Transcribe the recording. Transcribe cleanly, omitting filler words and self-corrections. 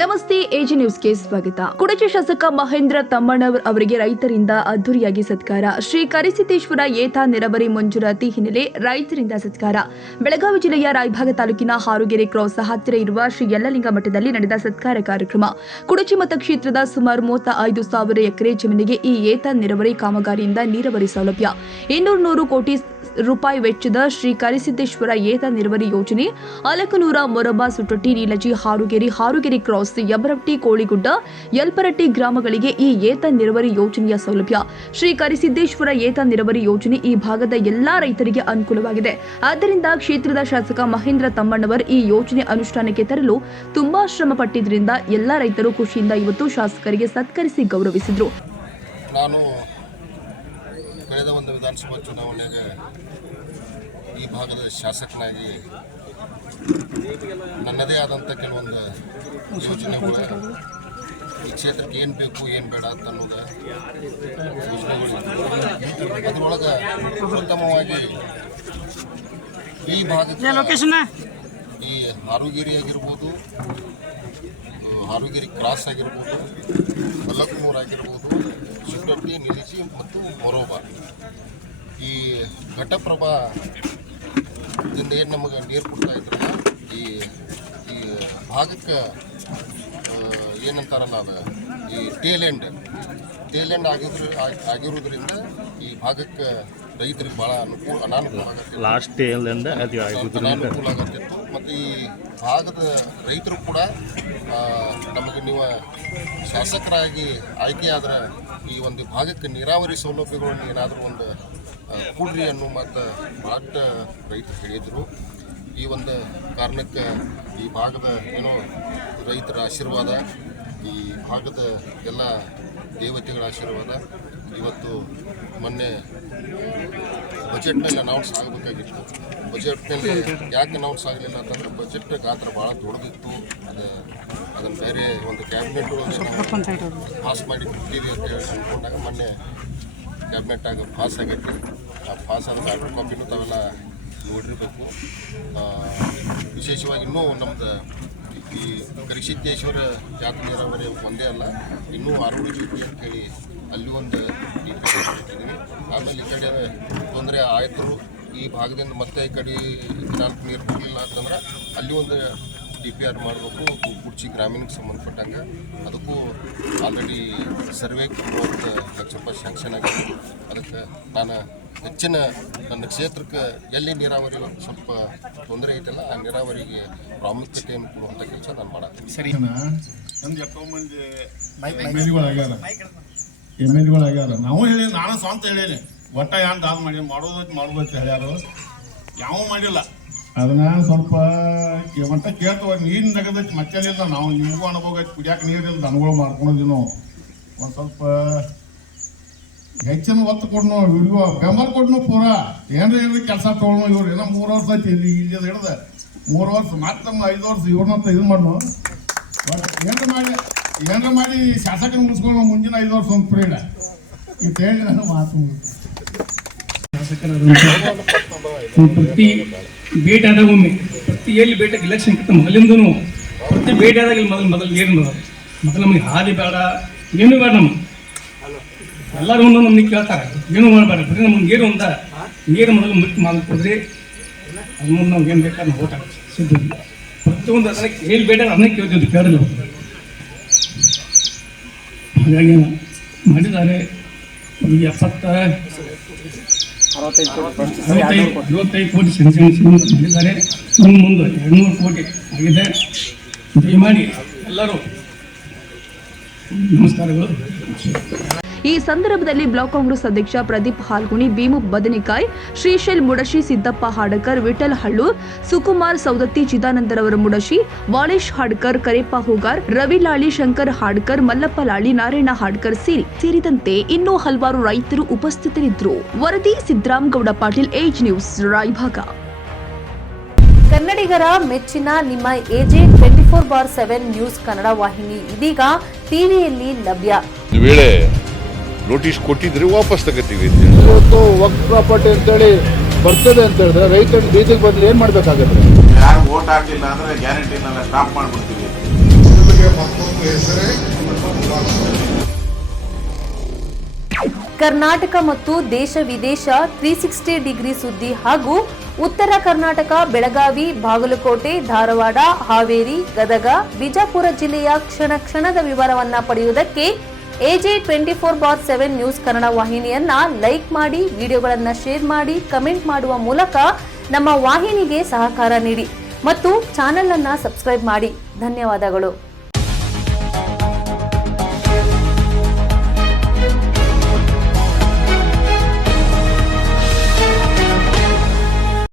ನಮಸ್ತೆ, ಎಜಿ ನ್ಯೂಸ್ಗೆ ಸ್ವಾಗತ. ಕುಡಚಿ ಶಾಸಕ ಮಹೇಂದ್ರ ತಮ್ಮಣ್ಣವರ್ ಅವರಿಗೆ ರೈತರಿಂದ ಅದ್ದೂರಿಯಾಗಿ ಸತ್ಕಾರ. ಶ್ರೀ ಕರಿಸಿದ್ದೇಶ್ವರ ಏತ ನೆರಬರಿ ಮಂಜೂರಾತಿ ಹಿನ್ನೆಲೆ ರೈತರಿಂದ ಸತ್ಕಾರ. ಬೆಳಗಾವಿ ಜಿಲ್ಲೆಯ ರಾಯಭಾಗ ತಾಲೂಕಿನ ಹಾರುಗೆರೆ ಕ್ರಾಸ್ ಹತ್ತಿರ ಇರುವ ಶ್ರೀ ಯಲ್ಲಲಿಂಗ ಮಠದಲ್ಲಿ ನಡೆದ ಸತ್ಕಾರ ಕಾರ್ಯಕ್ರಮ. ಕುಡಚಿ ಮತಕ್ಷೇತ್ರದ ಸುಮಾರು 35,000 ಎಕರೆ ಜಮೀನಿಗೆ ಈ ಏತ ನೆರಬರಿ ಕಾಮಗಾರಿಯಿಂದ ನೀರಾವರಿ ಸೌಲಭ್ಯ. 200 ಕೋಟಿ ರೂಪಾಯಿ ವೆಚ್ಚದ ಶ್ರೀ ಕರಿಸಿದ್ದೇಶ್ವರ ಏತ ನೆರವರಿ ಯೋಜನೆ ಅಲಕನೂರ, ಮೊರಬ, ಸುಟ್ಟಟ್ಟಿ, ನೀಲಜಿ, ಹಾರುಗೆರೆ ಕ್ರಾಸ್, ಯಬರಟ್ಟಿ, ಕೋಳಿಗುಡ್ಡ, ಯಲ್ಪರಟ್ಟಿ ಗ್ರಾಮಗಳಿಗೆ ಈ ಏತ ನೆರವರಿ ಯೋಜನೆಯ ಸೌಲಭ್ಯ. ಶ್ರೀ ಕರಿಸಿದ್ದೇಶ್ವರ ಏತ ನೆರವರಿ ಯೋಜನೆ ಈ ಭಾಗದ ಎಲ್ಲಾ ರೈತರಿಗೆ ಅನುಕೂಲವಾಗಿದೆ. ಆದ್ದರಿಂದ ಕ್ಷೇತ್ರದ ಶಾಸಕ ಮಹೇಂದ್ರ ತಮ್ಮಣ್ಣವರ್ ಈ ಯೋಜನೆ ಅನುಷ್ಠಾನಕ್ಕೆ ತರಲು ತುಂಬಾ ಶ್ರಮ ಪಟ್ಟಿದ್ದರಿಂದ ಎಲ್ಲಾ ರೈತರು ಖುಷಿಯಿಂದ ಇವತ್ತು ಶಾಸಕರಿಗೆ ಸತ್ಕರಿಸಿ ಗೌರವಿಸಿದರು. ಕಳೆದ ಒಂದು ವಿಧಾನಸಭಾ ಚುನಾವಣೆಗೆ ಈ ಭಾಗದ ಶಾಸಕನಾಗಿ ನನ್ನದೇ ಆದಂಥ ಕೆಲವೊಂದು ಯೋಜನೆಗಳು ಈ ಕ್ಷೇತ್ರಕ್ಕೆ ಏನು ಬೇಕು ಏನು ಬೇಡ ಅಂತ ಅನ್ನೋದು ಯೋಜನೆಗಳು ಅದರೊಳಗೆ ಪ್ರಥಮವಾಗಿ ಈ ಭಾಗದ ಈ ಹಾರುಗೆರೆ ಆಗಿರ್ಬೋದು, ಹಾರುಗೆರೆ ಕ್ರಾಸ್ ಆಗಿರ್ಬೋದು, ಅಲಕ್ನೂರು ಆಗಿರ್ಬೋದು, ಸುಟ್ಟಟ್ಟಿ, ನಿಲಿಸಿ ಮತ್ತು ಮೊರೋಬ ಈ ಘಟಪ್ರಭಾದಿಂದ ಏನು ನಮಗೆ ನೀರು ಕೊಡ್ತಾ ಇದ್ರಲ್ಲ ಈ ಭಾಗಕ್ಕೆ ಏನಂತಾರಲ್ಲ ಅದು ಈ ಟೇಲೆಂಡ್ ಆಗಿರೋದ್ರಿಂದ ಈ ಭಾಗಕ್ಕೆ ರೈತರಿಗೆ ಭಾಳ ಅನಾನುಕೂಲ ಆಗತ್ತಿತ್ತು. ಮತ್ತು ಈ ಭಾಗದ ರೈತರು ಕೂಡ ನಮಗೆ ನೀವು ಶಾಸಕರಾಗಿ ಆಯ್ಕೆಯಾದ್ರೆ ಈ ಒಂದು ಭಾಗಕ್ಕೆ ನೀರಾವರಿ ಸೌಲಭ್ಯಗಳನ್ನು ಏನಾದರೂ ಒಂದು ಕೊಡ್ರಿ ಅನ್ನೋ ಮತ್ತು ಭಾಳ ರೈತರು ಹೇಳಿದರು. ಈ ಒಂದು ಕಾರಣಕ್ಕೆ ಈ ಭಾಗದ ಏನೋ ರೈತರ ಆಶೀರ್ವಾದ, ಈ ಭಾಗದ ಎಲ್ಲ ದೇವತೆಗಳ ಆಶೀರ್ವಾದ ಇವತ್ತು ಮೊನ್ನೆ ಬಜೆಟ್ನಲ್ಲಿ ಅನೌನ್ಸ್ ಆಗಬೇಕಾಗಿತ್ತು. ಬಜೆಟ್ನಲ್ಲಿ ಯಾಕೆ ಅನೌನ್ಸ್ ಆಗಲಿಲ್ಲ ಅಂತಂದರೆ ಬಜೆಟ್ ಗಾತ್ರ ಭಾಳ ದೊಡ್ಡದಿತ್ತು. ಅದನ್ನು ಬೇರೆ ಒಂದು ಕ್ಯಾಬಿನೆಟ್ ಪಾಸ್ ಮಾಡಿ ಕೊಡ್ತೀವಿ ಅಂತ ಹೇಳಿ ಅಂದ್ಕೊಂಡಾಗ ಮೊನ್ನೆ ಕ್ಯಾಬಿನೆಟ್ಟಾಗ ಪಾಸ್ ಆಗೈತಿ. ಆ ಪಾಸ್ ಆದ ಆರ್ಡರ್ ಕಾಪಿನೂ ತಾವೆಲ್ಲ ನೋಡಿರಬೇಕು. ವಿಶೇಷವಾಗಿ ಇನ್ನೂ ನಮ್ಮದು ಈ ಕರಿಸಿದ್ದೇಶ್ವರ ಜಾತಿ ನೀರಾವರಿ ಒಂದೇ ಅಲ್ಲ, ಇನ್ನೂ ಆರೋಗ್ಯ ಜ್ಯೋತಿ ಅಂತೇಳಿ ಅಲ್ಲಿ ಒಂದು ಡಿ ಪಿ ಆರ್ ಮಾಡ್ತಿದ್ದೀವಿ. ಆಮೇಲೆ ಈ ಕಡೆ ತೊಂದರೆ ಆಯಿತು ಈ ಭಾಗದಿಂದ ಮತ್ತೆ ಈ ಕಡೆ ನಾಲ್ಕು ನೀರು ಬರಲಿಲ್ಲ ಅಂತಂದ್ರೆ ಅಲ್ಲಿ ಒಂದು ಡಿ ಪಿ ಆರ್ ಮಾಡಬೇಕು. ಕುಡ್ಚಿ ಗ್ರಾಮೀಣಕ್ಕೆ ಸಂಬಂಧಪಟ್ಟಂಗೆ ಅದಕ್ಕೂ ಆಲ್ರೆಡಿ ಸರ್ವೆ 30 ಲಕ್ಷ ರೂಪಾಯಿ ಸ್ಯಾಂಕ್ಷನ್ ಆಗಿದೆ. ಅದಕ್ಕೆ ನಾನು ಹೆಚ್ಚಿನ ನನ್ನ ಕ್ಷೇತ್ರಕ್ಕೆ ಎಲ್ಲಿ ನೀರಾವರಿ ಸ್ವಲ್ಪ ತೊಂದರೆ ಐತಲ್ಲ ಆ ನೀರಾವರಿಗೆ ಪ್ರಾಮುಖ್ಯತೆಯನ್ನು ಕೊಡುವಂಥ ಕೆಲಸ ನಾನು ಮಾಡತ್ತೀನಿ. ಸರಿ, ನಮ್ದು ಎಷ್ಟೋ ಮಂದಿ ಎಮ್ ಎಲ್ ಎಗಳಾಗ್ಯಾರ. ನಾವು ಹೇಳಿ, ನಾನು ಸ್ವಂತ ಹೇಳೇನೆ ಒಟ್ಟ ಏನು ದಾಲ್ ಮಾಡಿ ಮಾಡೋದೈತೆ ಹೇಳ್ಯಾರು, ಯಾವ ಮಾಡಿಲ್ಲ. ಅದನ್ನ ಸ್ವಲ್ಪ ಒಟ್ಟ ಕೇಳ್ತವ ನೀರಿನ ತಗದೈತಿ ಮತ್ತೇನಿಲ್ಲ. ನಾವು ನಿಮಗೂ ಅನುಭವ ಐತಿ, ಕುಡಿಯಾಕ ನೀರಿಲ್ಲ, ಅನುಭವ ಮಾಡ್ಕೊಳೋದಿ ನಾವು. ಒಂದು ಸ್ವಲ್ಪ ಹೆಚ್ಚಿನ ಒತ್ತು ಕೊಡ್ನು, ಇವ್ರಿಗೂ ಬೆಂಬಲ ಕೊಡ್ನು. ಪೂರ ಏನ್ರ ಕೆಲಸ ತೊಗೊಂಡು ಇವ್ರು ಏನೋ 3 ವರ್ಷ ಐತಿ ಇಲ್ಲಿ ಹಿಡ್ದ 3 ವರ್ಷ ಮತ್ತೆ 5 ವರ್ಷ ಇವ್ರನ್ನಂತ ಇದು ಮಾಡ್ನು. ಬಟ್ ಏನ್ರ ಮಾಡಿ ಶಾಸಕನ ಮುಗಿಸ್ಕೊಂಡು ಮುಂದಿನ 5 ವರ್ಷ ಒಂದು ಫ್ರೀಡ ಇದು ಹೇಳಿ ನಾನು ಮಾತು. ಪ್ರತಿ ಭೇಟಿ ಆದಾಗ ಒಮ್ಮೆ ಪ್ರತಿ ಎಲ್ಲಿ ಭೇಟಿಯಾಗ ಇಲೆಕ್ಷನ್ ಕಿಂತ ಮೊದಲಿಂದೂ ಪ್ರತಿ ಭೇಟಿ ಆದಾಗ ಮೊದಲು ನೀರು ಮೊದಲು ನಮಗೆ ಹಾದಿ ಬೇಡ, ಏನು ಬೇಡ. ನಮ್ಗೆ ಎಲ್ಲರೂ ಒಂದು ನಮ್ಗೆ ಕೇಳ್ತಾರೆ, ಏನು ಮಾಡಬೇಡ, ಬರೀ ನಮ್ಗೆ ನೀರು ಮೊದಲು ಮುಖ್ಯ ಮಾಡಿಕೊಡ್ರಿ. ಅದು ಮುಂದೆ ನಮ್ಗೆ ಏನು ಬೇಕಾದ್ರೆ ಓಟ್ ಸಿದ್ದು ಪ್ರತಿಯೊಂದು ಅದಕ್ಕೆ ಎಲ್ಲಿ ಬೇಡ ಅದನ್ನೇ ಕೇಳ್ತಿದ್ದು, ಕೇಳಿಲ್ಲ. ಹಾಗಾಗಿ ಮಾಡಿದ್ದಾರೆ. ಒಂದು 75 ಕೋಟಿ ಸ್ಯಾಂಕ್ಷನ್ ಮಾಡಿದ್ದಾರೆ. ಇನ್ನು ಮುಂದೆ 200 ಕೋಟಿ ಆಗಿದೆ. ದಯಮಾಡಿ ಎಲ್ಲರೂ ನಮಸ್ಕಾರಗಳು. ಈ ಸಂದರ್ಭದಲ್ಲಿ ಬ್ಲಾಕ್ ಕಾಂಗ್ರೆಸ್ ಅಧ್ಯಕ್ಷ ಪ್ರದೀಪ್ ಹಾಲ್ಗುಣಿ, ಭೀಮು ಬದನಿಕಾಯ್, ಶ್ರೀಶೈಲ್ ಮುಡಶಿ, ಸಿದ್ದಪ್ಪ ಹಾಡಕರ್, ವಿಠಲ್ ಹಳ್ಳೂರ್, ಸುಕುಮಾರ್ ಸೌದತ್ತಿ, ಚಿದಾನಂದರವರ ಮುಡಶಿ, ವಾಳೇಶ್ ಹಾಡ್ಕರ್, ಕರೇಪ್ಪ ಹೂಗಾರ್, ರವಿ ಲಾಳಿ, ಶಂಕರ್ ಹಾಡ್ಕರ್, ಮಲ್ಲಪ್ಪ ಲಾಳಿ, ನಾರಾಯಣ ಹಾಡ್ಕರ್ ಸೇರಿದಂತೆ ಇನ್ನೂ ಹಲವಾರು ರೈತರು ಉಪಸ್ಥಿತರಿದ್ದರು. ವರದಿ ಸಿದ್ದರಾಮಗೌಡ ಪಾಟೀಲ್, ಏಜ್ ನ್ಯೂಸ್, ರಾಯಭಾಗ. ಕನ್ನಡಿಗರ ಮೆಚ್ಚಿನ ನಿಮ್ಮ ಎಜೆ 24/7 ನ್ಯೂಸ್ ಕನ್ನಡ ವಾಹಿನಿ ಇದೀಗ ಟಿವಿಯಲ್ಲಿ ಲಭ್ಯ. ನೋಟಿಸ್ ಕೊಟ್ಟಿದ್ರೆ ವಾಪಸ್ ತಗೋತೀವಿ. ಇವತ್ತು ವಕ್ಫ್ ಪ್ರಾಪರ್ಟಿ ಅಂತೇಳಿ ಬರ್ತದೆ ಅಂತ ಹೇಳಿದ್ರೆ ರೈತರು ಬೀದಿಗೆ ಬಂದ್ರೆ ಏನ್ ಮಾಡ್ಬೇಕಾಗತ್ತೆ? ಯಾರು ವೋಟ್ ಹಾಕಲಿಲ್ಲ ಅಂದ್ರೆ ಗ್ಯಾರಂಟಿನೆಲ್ಲ ಸ್ಟಾಪ್ ಮಾಡ್ಬಿಡ್ತೀವಿ. ಹೆಸರೇ ಕರ್ನಾಟಕ ಮತ್ತು ದೇಶ ವಿದೇಶ 360 ಡಿಗ್ರಿ ಸುದ್ದಿ ಹಾಗೂ ಉತ್ತರ ಕರ್ನಾಟಕ ಬೆಳಗಾವಿ, ಬಾಗಲಕೋಟೆ, ಧಾರವಾಡ, ಹಾವೇರಿ, ಗದಗ, ಬಿಜಾಪುರ ಜಿಲ್ಲೆಯ ಕ್ಷಣ ಕ್ಷಣದ ವಿವರವನ್ನ ಪಡೆಯುವುದಕ್ಕೆ AJ 24/7 ನ್ಯೂಸ್ ಕನ್ನಡ ವಾಹಿನಿಯನ್ನ ಲೈಕ್ ಮಾಡಿ, ವಿಡಿಯೋಗಳನ್ನ ಶೇರ್ ಮಾಡಿ, ಕಮೆಂಟ್ ಮಾಡುವ ಮೂಲಕ ನಮ್ಮ ವಾಹಿನಿಗೆ ಸಹಕಾರ ನೀಡಿ ಮತ್ತು ಚಾನೆಲ್ ಅನ್ನ ಸಬ್ಸ್ಕ್ರೈಬ್ ಮಾಡಿ. ಧನ್ಯವಾದಗಳು.